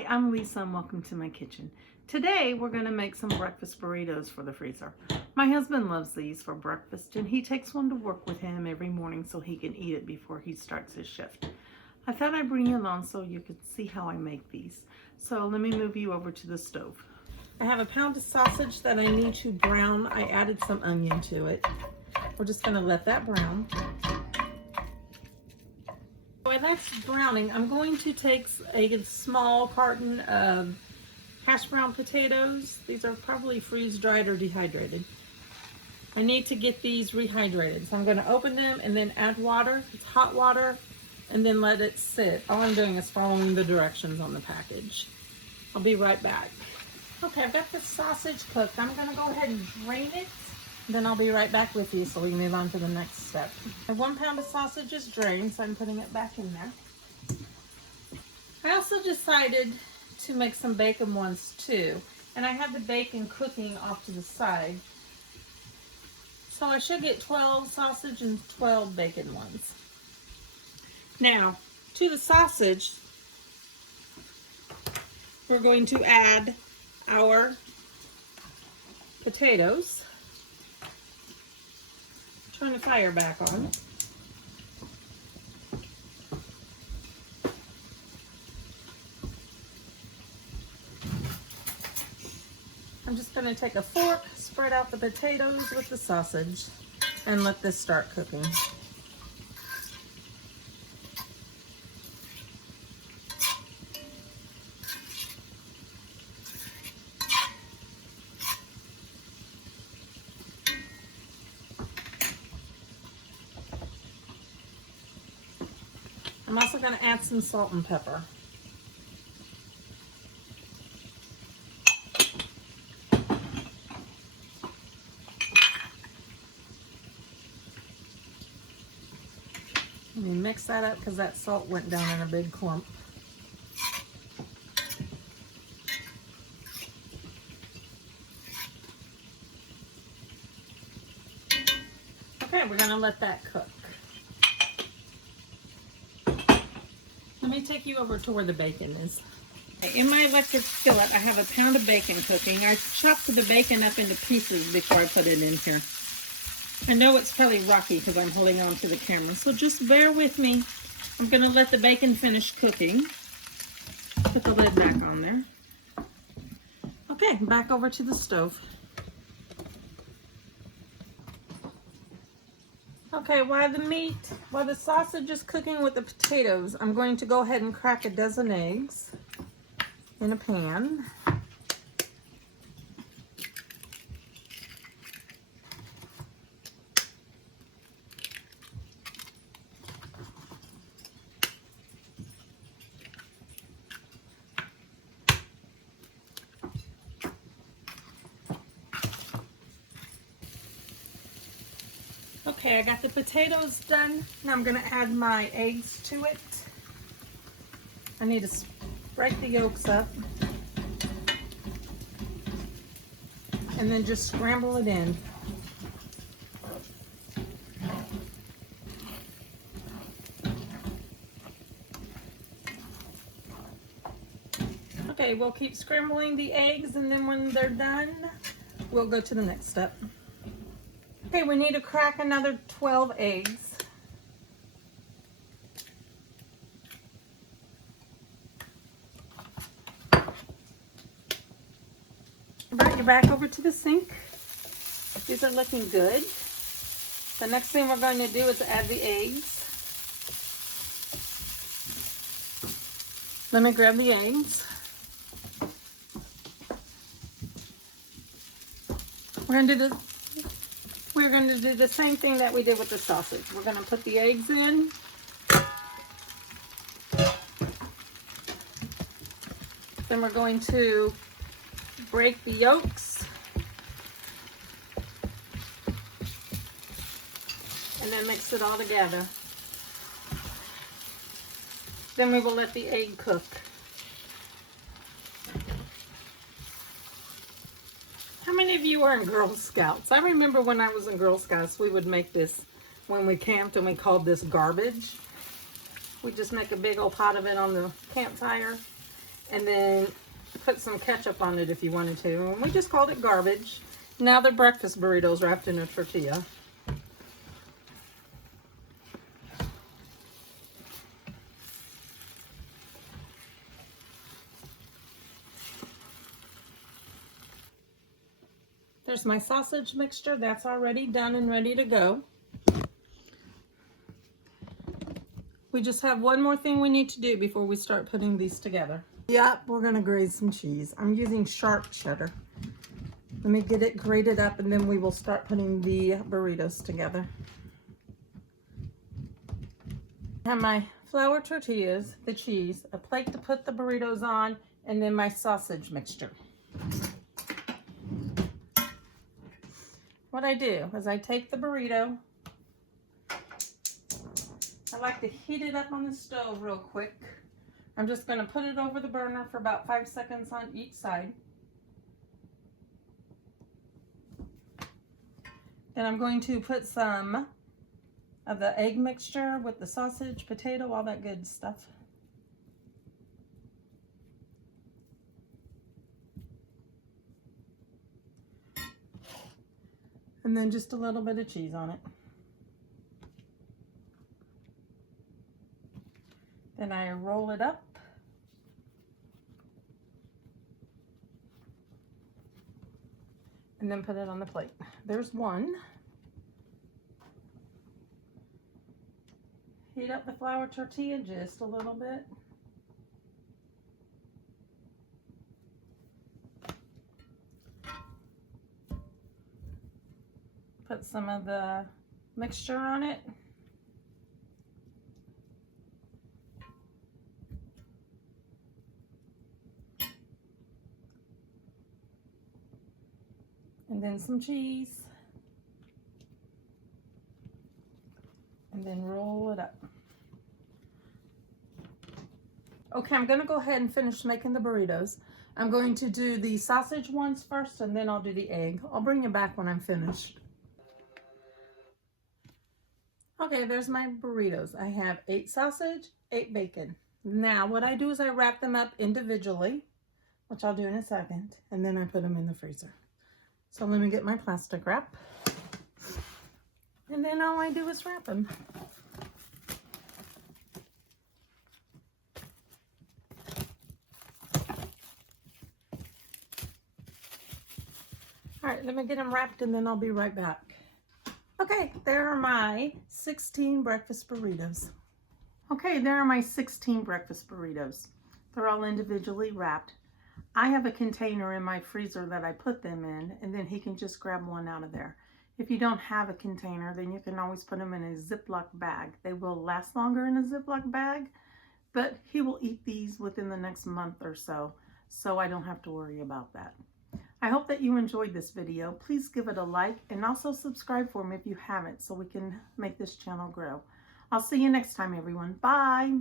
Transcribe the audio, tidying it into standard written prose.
Hi, I'm Lisa and welcome to my kitchen. Today we're going to make some breakfast burritos for the freezer. My husband loves these for breakfast and he takes one to work with him every morning so he can eat it before he starts his shift. I thought I'd bring you along so you could see how I make these. So let me move you over to the stove. I have a pound of sausage that I need to brown. I added some onion to it. We're just going to let that brown. While that's browning, I'm going to take a small carton of hash brown potatoes. These are probably freeze-dried or dehydrated. I need to get these rehydrated. So I'm going to open them and then add water. It's hot water, and then let it sit. All I'm doing is following the directions on the package. I'll be right back. Okay, I've got the sausage cooked. I'm going to go ahead and drain it. Then I'll be right back with you so we can move on to the next step. My 1 pound of sausage is drained, so I'm putting it back in there. I also decided to make some bacon ones too. And I have the bacon cooking off to the side. So I should get 12 sausage and 12 bacon ones. Now, to the sausage, we're going to add our potatoes. Turn the fire back on. I'm just going to take a fork, spread out the potatoes with the sausage, and let this start cooking. I'm also going to add some salt and pepper. Let me mix that up because that salt went down in a big clump. Okay, we're going to let that cook. Let me take you over to where the bacon is. In my electric skillet, I have a pound of bacon cooking. I chopped the bacon up into pieces before I put it in here. I know it's probably rocky because I'm holding on to the camera, so just bear with me. I'm going to let the bacon finish cooking. Put the lid back on there. Okay, back over to the stove. Okay, while the sausage is cooking with the potatoes, I'm going to go ahead and crack a dozen eggs in a pan. Okay, I got the potatoes done. Now I'm going to add my eggs to it. I need to break the yolks up and then just scramble it in. Okay, we'll keep scrambling the eggs, and then when they're done, we'll go to the next step. Okay, we need to crack another 12 eggs. Bring it back over to the sink. These are looking good. The next thing we're going to do is add the eggs. Let me grab the eggs. We're going to do the same thing that we did with the sausage. We're going to put the eggs in. Then we're going to break the yolks. And then mix it all together. Then we will let the egg cook. How many of you are in Girl Scouts? I remember when I was in Girl Scouts, we would make this when we camped, and we called this garbage. We just make a big old pot of it on the campfire, and then put some ketchup on it if you wanted to. And we just called it garbage. Now they're breakfast burritos wrapped in a tortilla. There's my sausage mixture. That's already done and ready to go. We just have one more thing we need to do before we start putting these together. Yep, we're gonna grate some cheese. I'm using sharp cheddar. Let me get it grated up and then we will start putting the burritos together. I have my flour tortillas, the cheese, a plate to put the burritos on, and then my sausage mixture. What I do is I take the burrito, I like to heat it up on the stove real quick. I'm just going to put it over the burner for about 5 seconds on each side. Then I'm going to put some of the egg mixture with the sausage, potato, all that good stuff. And then just a little bit of cheese on it. Then I roll it up. And then put it on the plate. There's one. Heat up the flour tortilla just a little bit. Put some of the mixture on it. And then some cheese. And then roll it up. Okay, I'm gonna go ahead and finish making the burritos. I'm going to do the sausage ones first and then I'll do the egg. I'll bring you back when I'm finished. Okay, there's my burritos. I have 8 sausage, 8 bacon. Now what I do is I wrap them up individually, which I'll do in a second, and then I put them in the freezer. So let me get my plastic wrap. And then all I do is wrap them. All right, let me get them wrapped and then I'll be right back. Okay, there are my 16 breakfast burritos. Okay, there are my 16 breakfast burritos. They're all individually wrapped. I have a container in my freezer that I put them in, and then he can just grab one out of there. If you don't have a container, then you can always put them in a Ziploc bag. They will last longer in a Ziploc bag, but he will eat these within the next month or so, so I don't have to worry about that. I hope that you enjoyed this video. Please give it a like and also subscribe for me if you haven't so we can make this channel grow. I'll see you next time, everyone. Bye.